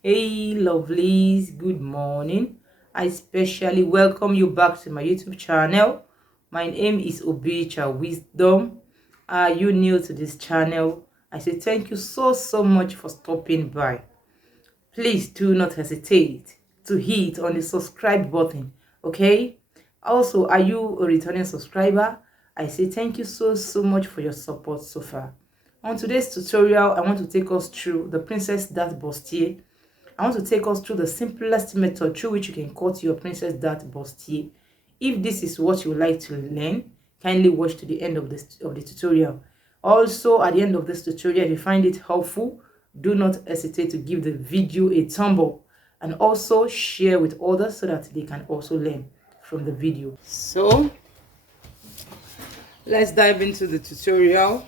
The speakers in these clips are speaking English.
Hey lovelies, good morning. I especially welcome you back to my YouTube channel. My name is Obicha Wisdom. Are you new to this channel? I say thank you so much for stopping by. Please do not hesitate to hit on the subscribe button, okay? Also, are you a returning subscriber? I say thank you so much for your support so far. On today's tutorial, I want to take us through the princess dart bustier. I want to take us through the simplest method through which you can cut your princess dart bustier. If this is what you would like to learn, kindly watch to the end of the tutorial. Also, at the end of this tutorial, if you find it helpful, do not hesitate to give the video a thumb up and also share with others so that they can also learn from the video. So, let's dive into the tutorial.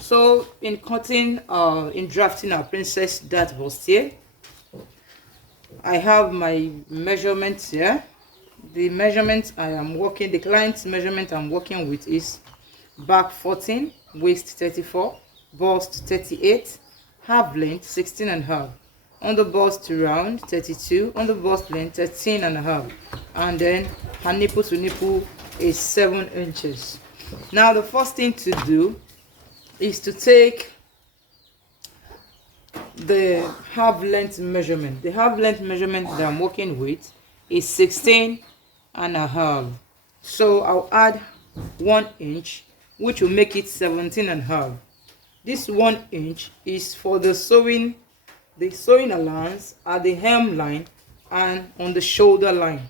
So, in drafting our princess dart bustier, I have my measurements here. The client's measurement I'm working with is back 14, waist 34, bust 38, half length 16 and a half, on the bust round 32, on the bust length 13 and a half, and then her nipple to nipple is 7 inches. Now the first thing to do is to take the half length measurement. The half length measurement that I'm working with is 16 and a half. So I'll add 1 inch, which will make it 17 and a half. This 1 inch is for the sewing allowance at the hemline and on the shoulder line.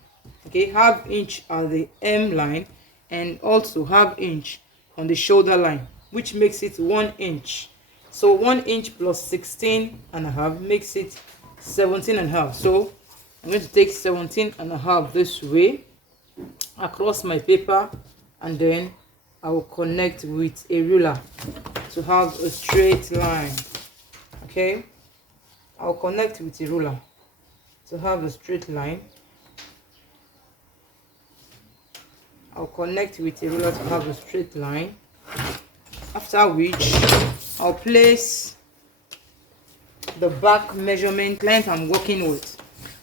Okay, half inch at the hem line and also half inch on the shoulder line, which makes it 1 inch. So 1 inch plus 16 and a half makes it 17 and a half. So I'm going to take 17 and a half this way across my paper, and then I will connect with a ruler to have a straight line. Okay, I'll connect with a ruler to have a straight line. I'll connect with a ruler to have a straight line. After which I'll place the back measurement client I'm working with.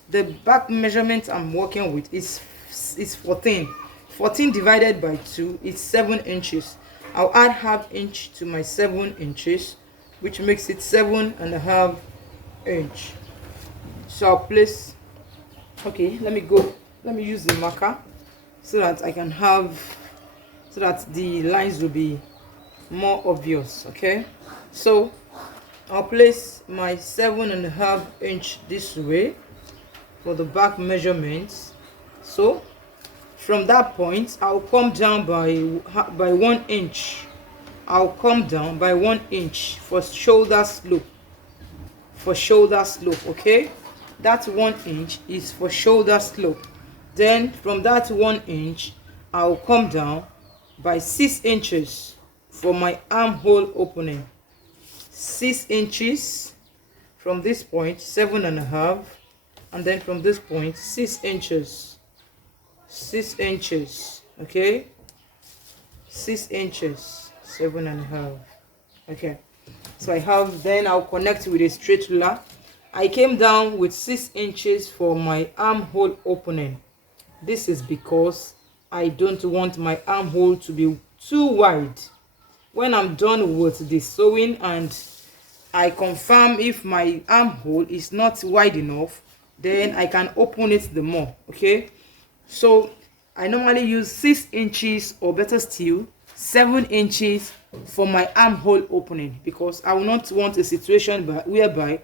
The back measurement I'm working with is 14. 14 divided by 2 is 7 inches. I'll add half inch to my 7 inches, which makes it 7.5 inch. So I'll place, okay, let me use the marker so that I can have, so that the lines will be more obvious. Okay, so I'll place my 7.5 inch this way for the back measurements. So from that point I'll come down by 1 inch. I'll come down by 1 inch for shoulder slope. Okay, that 1 inch is for shoulder slope. Then from that 1 inch I'll come down by 6 inches for my armhole opening. 6 inches from this point, 7.5, and then from this point 6 inches. 6 inches. Okay, 6 inches, 7.5. Okay, so I have, then I'll connect with a straight ruler. I came down with 6 inches for my armhole opening. This is because I don't want my armhole to be too wide. When I'm done with the sewing and I confirm if my armhole is not wide enough, then I can open it the more. Okay, so I normally use 6 inches, or better still 7 inches for my armhole opening, because I will not want a situation whereby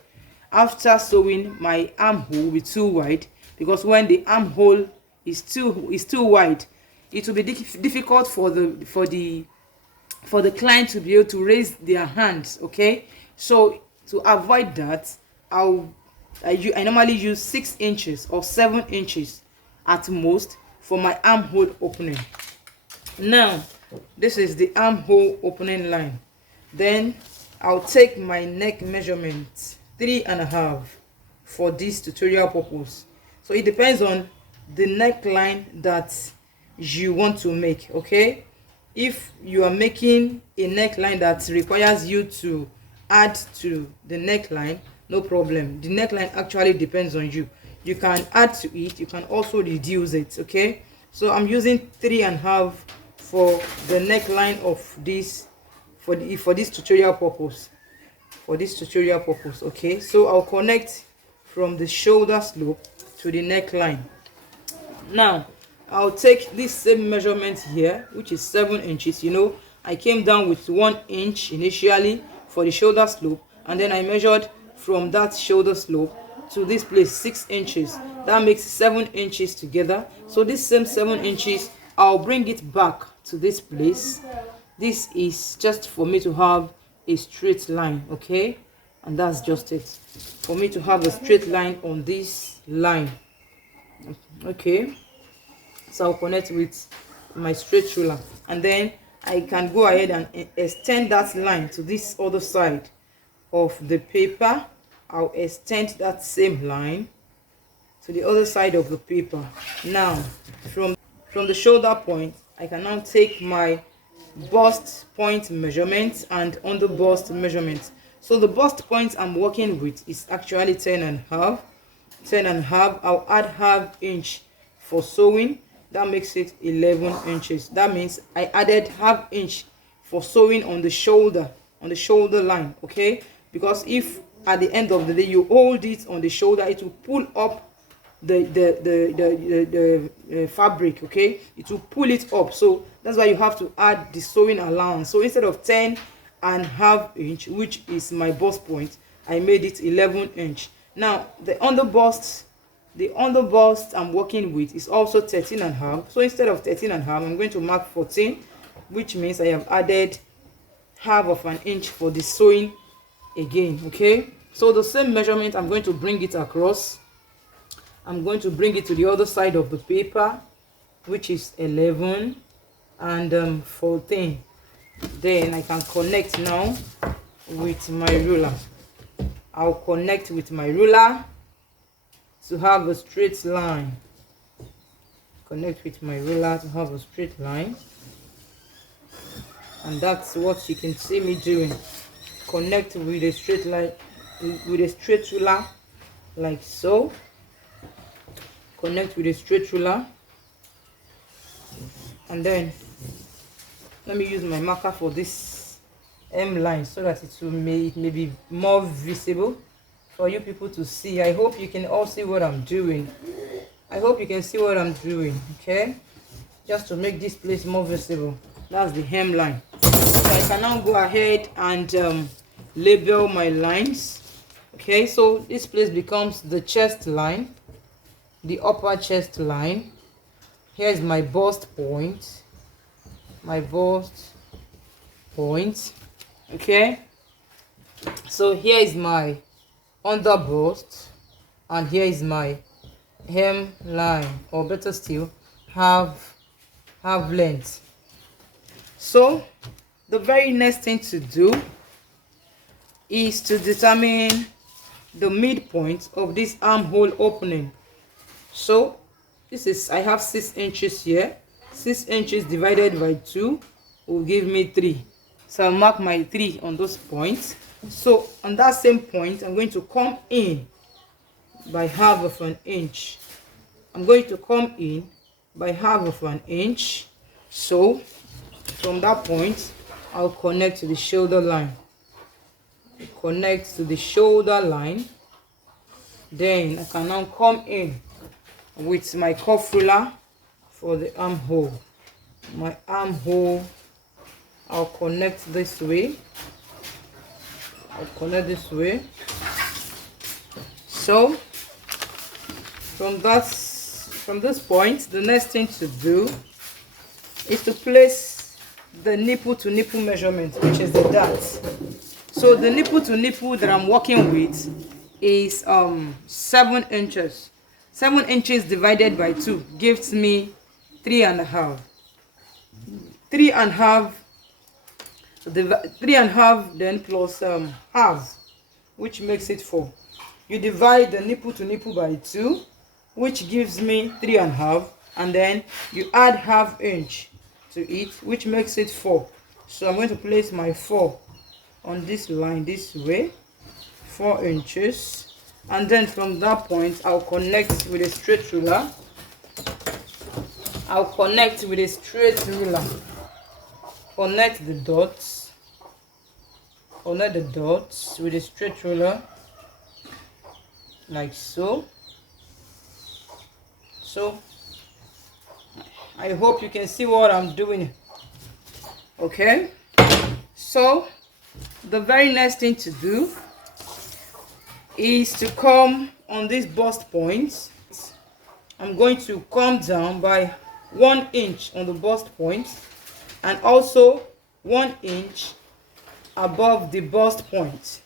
after sewing my armhole will be too wide, because when the armhole is too wide, it will be difficult for the client to be able to raise their hands. Okay, so to avoid that, I normally use 6 inches or 7 inches at most for my armhole opening. Now this is the armhole opening line. Then I'll take my neck measurement, 3.5, for this tutorial purpose. So it depends on the neckline that you want to make. Okay, if you are making a neckline that requires you to add to the neckline, no problem. The neckline actually depends on you. You can add to it, you can also reduce it. Okay, so I'm using 3.5 for the neckline of this, for this tutorial purpose. Okay, so I'll connect from the shoulder slope to the neckline. Now I'll take this same measurement here, which is 7 inches. I came down with 1 inch initially for the shoulder slope, and then I measured from that shoulder slope to this place 6 inches. That makes 7 inches together. So this same 7 inches, I'll bring it back to this place. This is just for me to have a straight line. Okay, and that's just it, for me to have a straight line on this line. Okay, so I'll connect with my straight ruler, and then I can go ahead and extend that line to this other side of the paper. I'll extend that same line to the other side of the paper. Now from the shoulder point, I can now take my bust point measurement and on the bust measurement. So the bust point I'm working with is actually 10.5. I'll add half inch for sewing. That makes it 11 inches. That means I added half inch for sewing on the shoulder line. Okay, because if at the end of the day you hold it on the shoulder, it will pull up the fabric. Okay, it will pull it up, so that's why you have to add the sewing allowance. So instead of 10.5 inch, which is my bust point, I made it 11 inch. Now the underbust I'm working with is also 13.5. So instead of 13.5, I'm going to mark 14, which means I have added half of an inch for the sewing again. Okay, so the same measurement, I'm going to bring it across. I'm going to bring it to the other side of the paper, which is 11 and 14. Then I can connect now with my ruler. I'll connect with my ruler to have a straight line. Connect with my ruler to have a straight line, and that's what you can see me doing. Connect with a straight line, with a straight ruler, like so. Connect with a straight ruler, and then let me use my marker for this M line so that it may be more visible for you people to see. I hope you can all see what I'm doing. Okay, just to make this place more visible. That's the hem line. So I can now go ahead and label my lines. Okay, so this place becomes the chest line, the upper chest line. Here's my bust point, okay. So here is my under bust, and here is my hem line, or better still, half length. So the very next thing to do is to determine the midpoint of this armhole opening. So this is, I have 6 inches here. 6 inches divided by 2 will give me 3. So I'll mark my 3 on those points. So on that same point, I'm going to come in by half of an inch. So from that point, I'll connect to the shoulder line. Then I can now come in with my cuff ruler for the armhole. My armhole, I'll connect this way. So from this point, the next thing to do is to place the nipple to nipple measurement, which is the dart. So the nipple to nipple that I'm working with is 7 inches. 7 inches divided by 2 gives me 3.5. 3.5 then plus half, which makes it 4. You divide the nipple to nipple by 2, which gives me 3.5, and then you add half inch to it, which makes it 4. So I'm going to place my 4 on this line this way. 4 inches, and then from that point I'll connect with a straight ruler. I'll connect with a straight ruler. Connect the dots. Connect the dots with a straight ruler, like so. So I hope you can see what I'm doing. Okay, so the very next thing to do is to come on this bust point. I'm going to come down by 1 inch on the bust point, and also 1 inch above the bust point.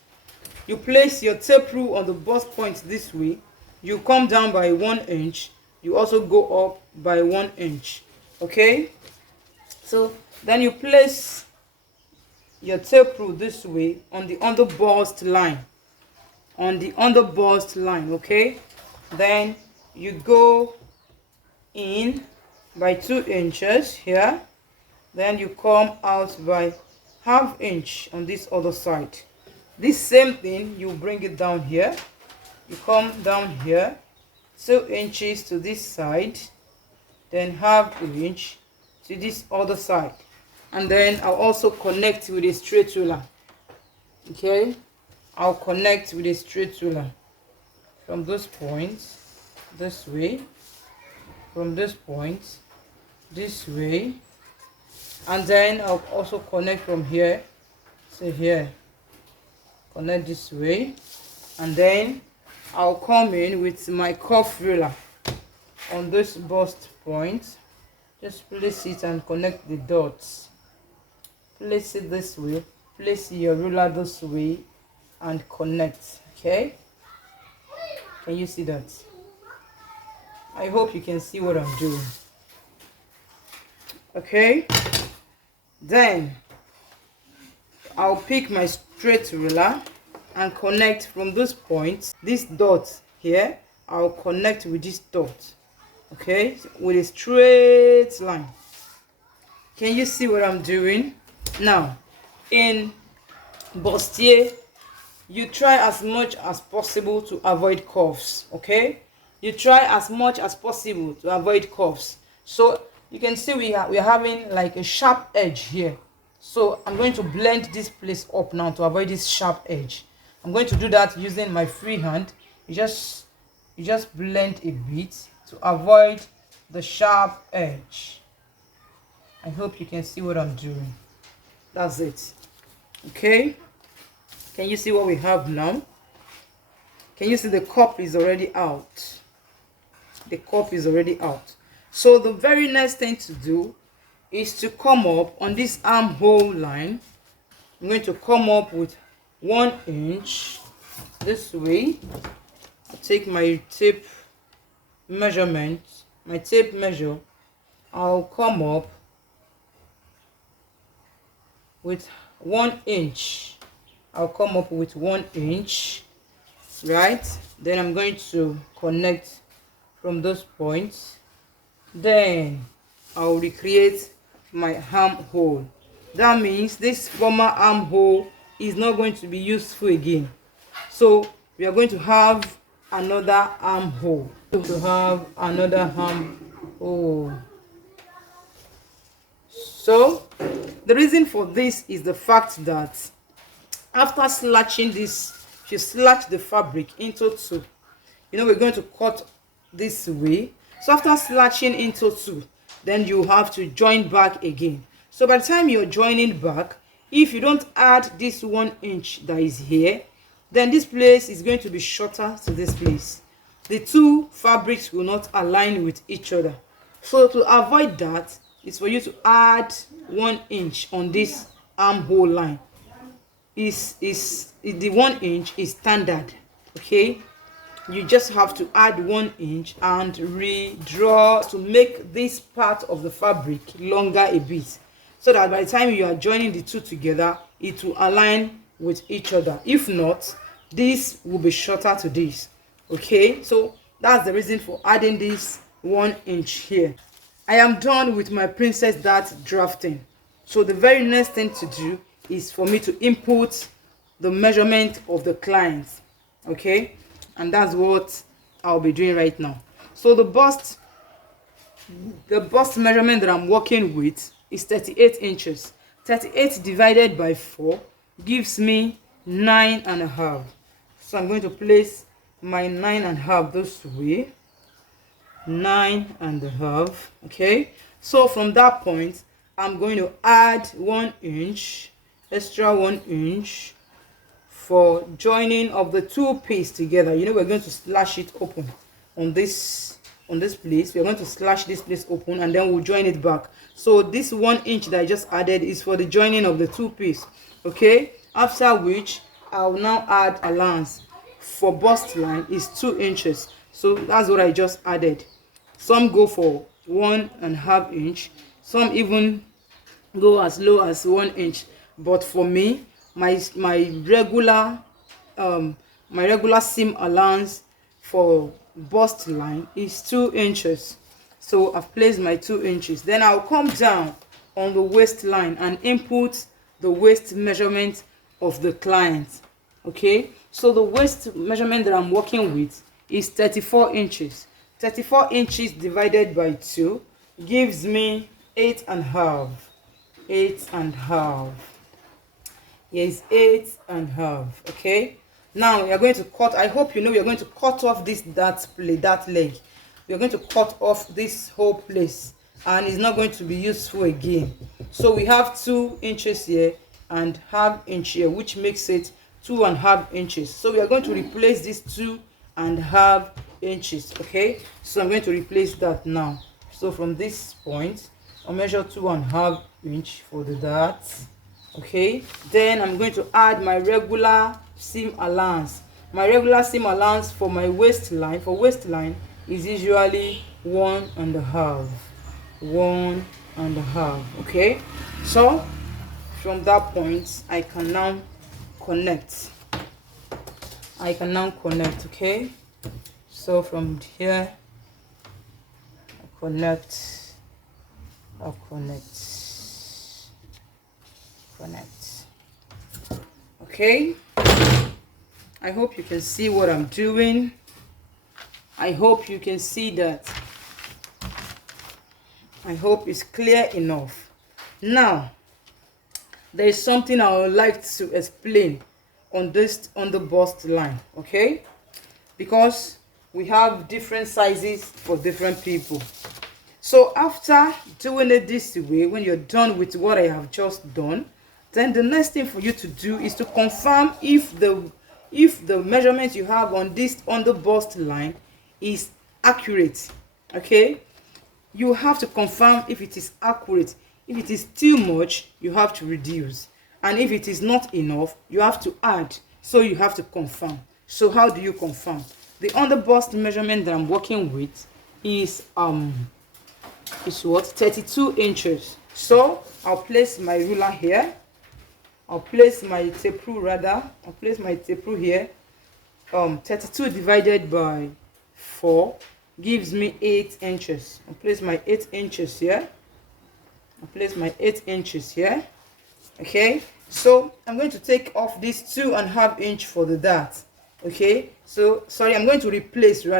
You place your tape rule on the bust point this way. You come down by 1 inch. You also go up by 1 inch. Okay, so then you place your tape rule this way on the under bust line. On the under bust line, okay. Then you go in by 2 inches here. Then you come out by ½ inch on this other side. This same thing, you bring it down here. You come down here 2 inches to this side, then ½ inch to this other side, and then I'll also connect with a straight ruler. Okay, I'll connect with a straight ruler from this point this way, from this point this way, and then I'll also connect from here to here. Connect this way, and then I'll come in with my cuff ruler on this bust point. Just place it and connect the dots. Place it this way, place your ruler this way, and connect. Okay, can you see that? I hope you can see what I'm doing. Okay, then I'll pick my straight ruler and connect from this point, this dot here. I'll connect with this dot, okay, with a straight line. Can you see what I'm doing? Now, in bustier, you try as much as possible to avoid curves. Okay, you try as much as possible to avoid curves. So you can see we are having like a sharp edge here. So I'm going to blend this place up now to avoid this sharp edge. I'm going to do that using my free hand. You just blend a bit to avoid the sharp edge. I hope you can see what I'm doing. That's it. Okay, can you see what we have now? Can you see the cup is already out? The cup is already out. So the very next thing to do is to come up on this armhole line. I'm going to come up with 1 inch this way. I'll take my tape measurement, my tape measure. I'll come up with 1 inch. I'll come up with 1 inch, right? Then I'm going to connect from those points. Then I'll recreate my armhole. That means this former armhole is not going to be useful again. So we are going to have another armhole. So the reason for this is the fact that after slashing this, if you slash the fabric into two, we're going to cut this way. So after slashing into two, then you have to join back again. So by the time you're joining back, if you don't add this 1 inch that is here, then this place is going to be shorter to this place. The two fabrics will not align with each other. So to avoid that, it's for you to add 1 inch on this armhole line. The 1 inch is standard. Okay, you just have to add 1 inch and redraw to make this part of the fabric longer a bit, so that by the time you are joining the two together, it will align with each other. If not, this will be shorter to this. Okay, so that's the reason for adding this 1 inch here. I am done with my princess dart drafting. So the very next thing to do is for me to input the measurement of the clients. Okay, and that's what I'll be doing right now. So the bust measurement that I'm working with is 38 inches. 38 divided by 4 gives me 9.5. So I'm going to place my 9.5 this way. 9.5. Okay, so from that point I'm going to add 1 inch, extra 1 inch for joining of the two pieces together. You know, we're going to slash it open on this place. We're going to slash this place open and then we'll join it back. So this 1 inch that I just added is for the joining of the two pieces. Okay, after which I'll now add allowance for bust line is 2 inches. So that's what I just added. Some go for 1.5 inch, some even go as low as 1 inch, but for me, my regular seam allowance for bust line is 2 inches. So I've placed my 2 inches. Then I'll come down on the waistline and input the waist measurement of the client. Okay, so the waist measurement that I'm working with is 34 inches. 34 inches divided by 2 gives me 8.5. 8.5. Yes, 8.5. Okay, now we are going to cut. I hope you know we are going to cut off that leg. We are going to cut off this whole place, and it's not going to be useful again. So we have 2 inches here and half inch here, which makes it 2.5 inches. So we are going to replace this 2.5 inches. Okay, so I'm going to replace that now. So from this point I'll measure 2.5 inch for the dart. Okay, then I'm going to add my regular seam allowance. My regular seam allowance for my waistline is usually 1.5. 1.5. Okay, so from that point I can now connect. Okay, so from here I'll connect. Okay, I hope you can see what I'm doing. I hope you can see that. I hope it's clear enough. Now there is something I would like to explain on the bust line. Okay, because we have different sizes for different people. So after doing it this way, when you're done with what I have just done, then the next thing for you to do is to confirm if the measurement you have on the bust line is accurate. Okay, you have to confirm if it is accurate. If it is too much, you have to reduce, and if it is not enough, you have to add. So you have to confirm. So how do you confirm? The underbust measurement that I'm working with is what, 32 inches. So I'll place my ruler here. I'll place my tape rule here. 32 divided by 4 gives me 8 inches. I'll place my 8 inches here. Okay, so I'm going to take off this 2.5 inch for the dart. Okay, so sorry, I'm going to replace this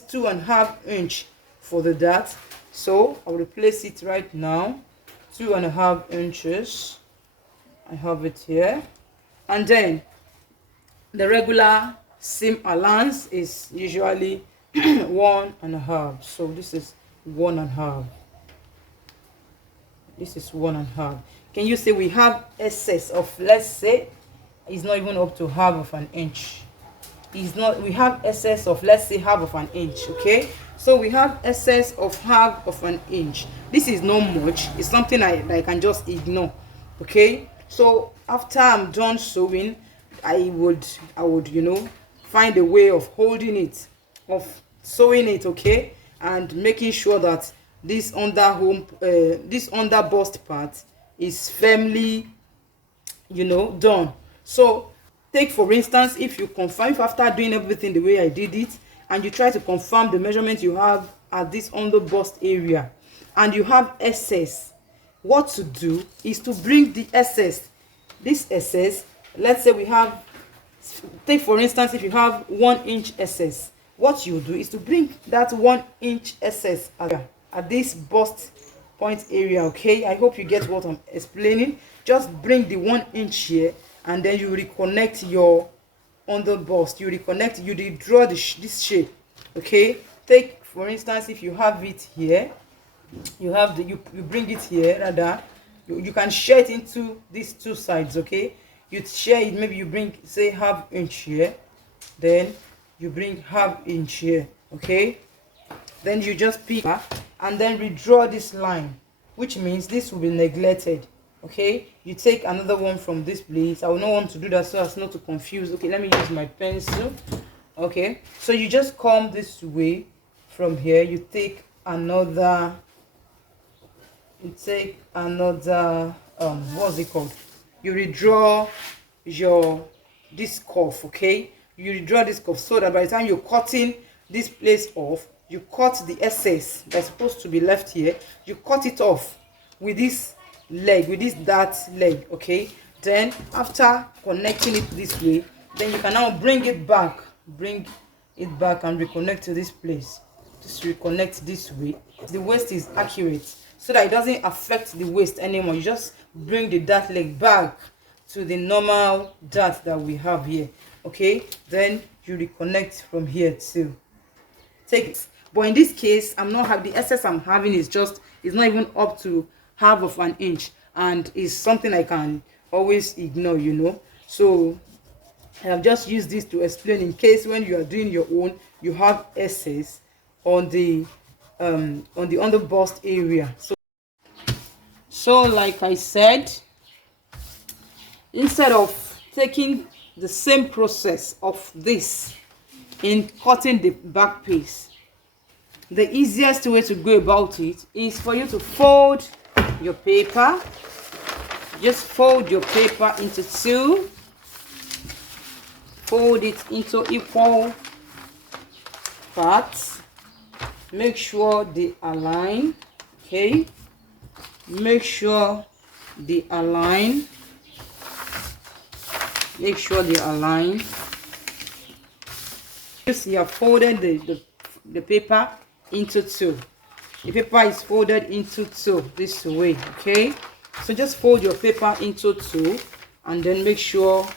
2.5 inch for the dart. So I'll replace it right now. 2.5 inches. I have it here. And then the regular seam allowance is usually 1.5. So this is 1.5. Can you say we have excess of, let's say it's not even up to half of an inch. We have excess of, let's say, half of an inch. Okay, so we have excess of half of an inch. This is not much. It's something I can just ignore. Okay, so after I'm done sewing, I would find a way of holding it, of sewing it. Okay, and making sure that this under bust part is firmly done. So take for instance, if after doing everything the way I did it, and you try to confirm the measurement you have at this under bust area, and you have excess, what to do is to bring this excess, let's say we have Take for instance, if you have 1 inch excess, what you do is to bring that 1 inch excess at this bust point area. Okay, I hope you get what I'm explaining. Just bring the 1 inch here, and then you reconnect your under bust. You reconnect, you draw this shape. Okay, take for instance, if you have it here, you have you bring it here. Rather, you can share it into these two sides. Okay, you share it, maybe you bring, say, ½ inch here, then you bring ½ inch here. Okay, then you just pick back and then redraw this line, which means this will be neglected. Okay, you take another one from this place. I will not want to do that so as not to confuse. Okay, let me use my pencil. Okay, so you just come this way from here. You take another what's it called, you redraw this curve. Okay, you redraw this curve so that by the time you're cutting this place off, you cut the excess that's supposed to be left here, you cut it off with this leg, with this dart leg. Okay, then after connecting it this way, then you can now bring it back and reconnect to this place. Just reconnect this way. The waist is accurate so that it doesn't affect the waist anymore. You just bring the dart leg back to the normal dart that we have here. Okay, then you reconnect from here too. Take it. But in this case, I'm not having the excess. I'm having is not even up to ½ inch, and is something I can always ignore, you know. So I have just used this to explain in case when you are doing your own, you have excess on the under bust area. So like I said, instead of taking the same process of this in cutting the back piece, the easiest way to go about it is for you to fold your paper. Just fold your paper into two. Fold it into equal parts. Make sure they align. Okay, make sure they align. Make sure they align. You have folded the paper into two. The paper is folded into two this way. Okay, so just fold your paper into two and then make sure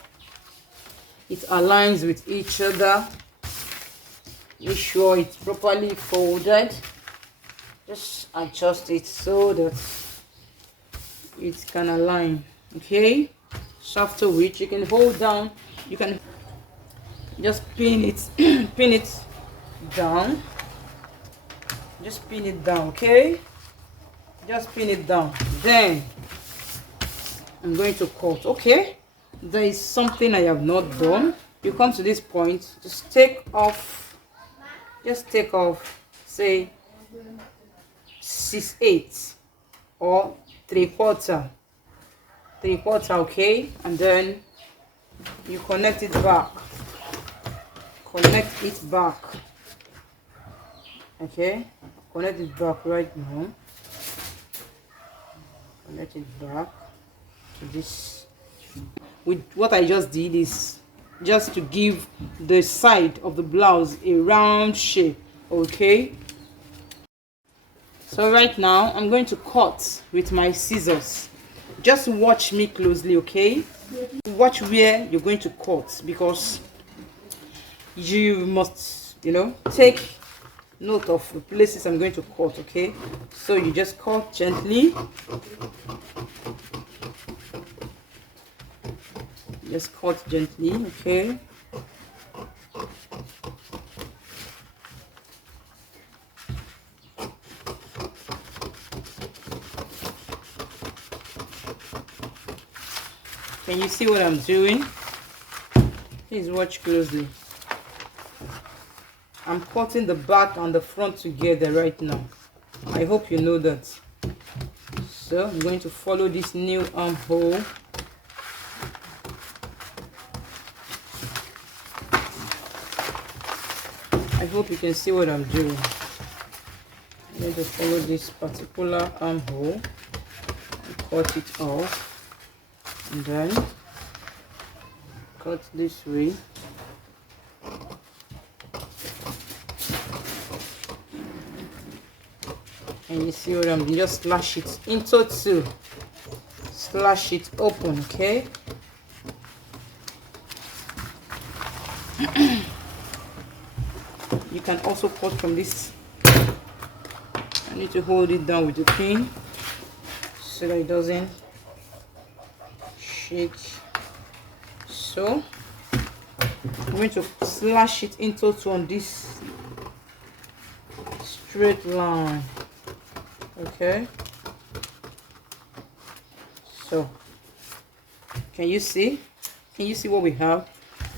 it aligns with each other. Make sure it's properly folded. Just adjust it so that it can align. Okay, so after which you can hold down, you can just pin it pin it down. Just pin it down. Okay, just pin it down. Then I'm going to cut. Okay, there is something I have not done. You come to this point, just take off, say 6/8 or 3/4. Okay, and then you connect it back. Okay, connect it back right now. Connect it back to this. With what I just did is just to give the side of the blouse a round shape. Okay, so right now I'm going to cut with my scissors. Just watch me closely. Okay, watch where you're going to cut, because you must, take note of the places I'm going to cut. Okay, so you just cut gently. Just cut gently. Okay, can you see what I'm doing? Please watch closely. I'm cutting the back and the front together right now. I hope you know that. So I'm going to follow this new armhole. I hope you can see what I'm doing. I'm going to follow this particular armhole, cut it off, and then cut this way. And you see what I'm doing? Just slash it into two. Slash it open, okay? You can also cut from this. I need to hold it down with the pin so that it doesn't shake. So I'm going to slash it into two on this straight line. Okay, so can you see what we have?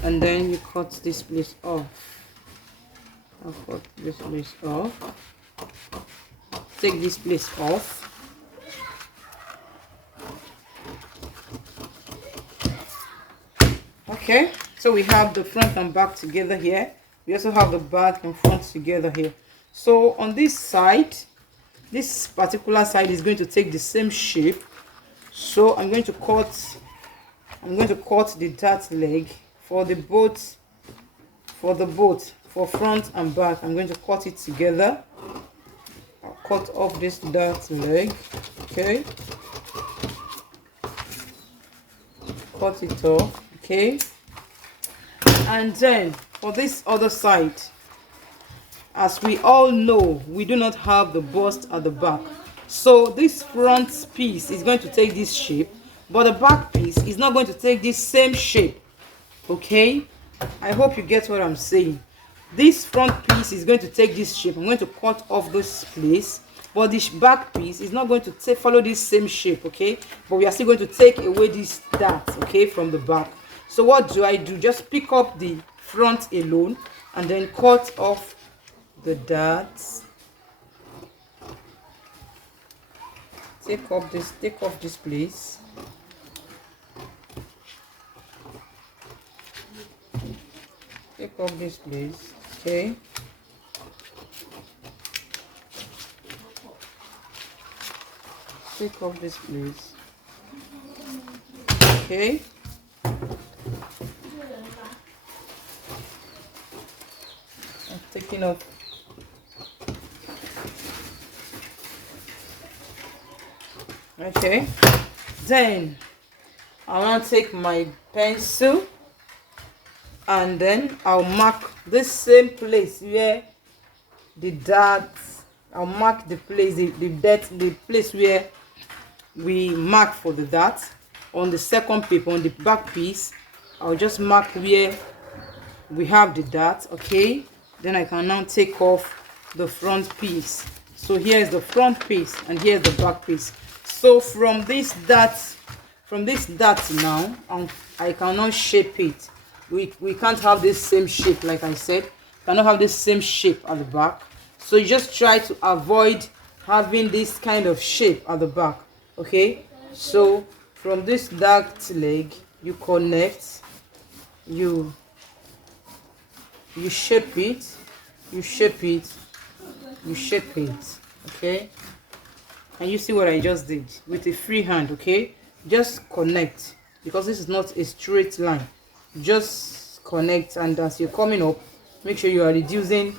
And then you cut this place off. I'll cut this place off. Take this place off. Okay, so we have the front and back together here. We also have the back and front together here. So on this side, this particular side is going to take the same shape. So I'm going to cut the dart leg for the boat, for front and back. I'm going to cut it together. I'll cut off this dart leg. Okay, cut it off. Okay, and then for this other side, as we all know, we do not have the bust at the back, so this front piece is going to take this shape, but the back piece is not going to take this same shape. Okay, I hope you get what I'm saying. This front piece is going to take this shape. I'm going to cut off this place, but this back piece is not going to follow this same shape. Okay, but we are still going to take away this dart, okay, from the back. So what do? Just pick up the front alone and then cut off the darts. Take off this place. Take off this place. Okay, take off this place. Okay, I'm taking off. Okay, then I want to take my pencil and then I'll mark this same place where the darts. I'll mark the place, the place where we mark for the dart on the second paper. On the back piece, I'll just mark where we have the dart. Okay, then I can now take off the front piece. So here's the front piece and here's the back piece. So from this dart now, I cannot shape it. We can't have this same shape. Like I said, cannot have this same shape at the back. So you just try to avoid having this kind of shape at the back. Okay, so from this dart leg, you connect, you shape it, you shape it, you shape it. Okay, and you see what I just did with a free hand. Okay, just connect, because this is not a straight line. Just connect, and as you're coming up, make sure you are reducing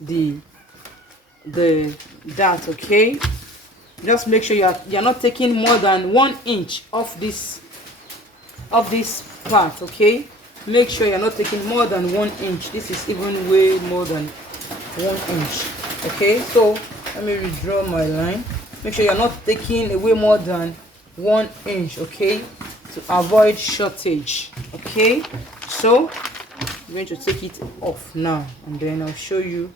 the dart. Okay, just make sure you're not taking more than 1 inch off this part. Okay, make sure you're not taking more than 1 inch. This is even way more than 1 inch. Okay, so let me redraw my line. Make sure you're not taking away more than 1 inch. Okay, to avoid shortage. Okay, so I'm going to take it off now, and then I'll show you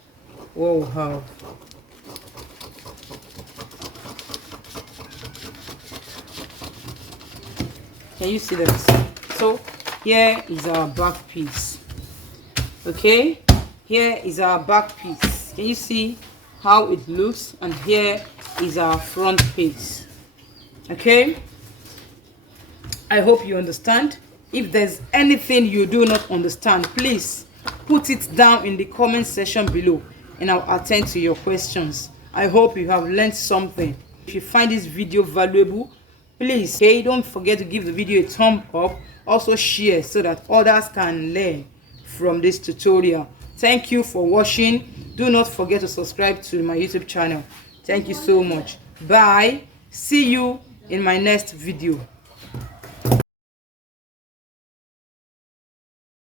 what we have. Can you see that? So here is our back piece. Okay, here is our back piece. Can you see how it looks? And here is our front piece. Okay, I hope you understand. If there's anything you do not understand, please put it down in the comment section below and I'll attend to your questions. I hope you have learned something. If you find this video valuable, Please, okay, don't forget to give the video a thumb up. Also share so that others can learn from this tutorial. Thank you for watching. Do not forget to subscribe to my YouTube channel. Thank you so much. Bye. See you in my next video.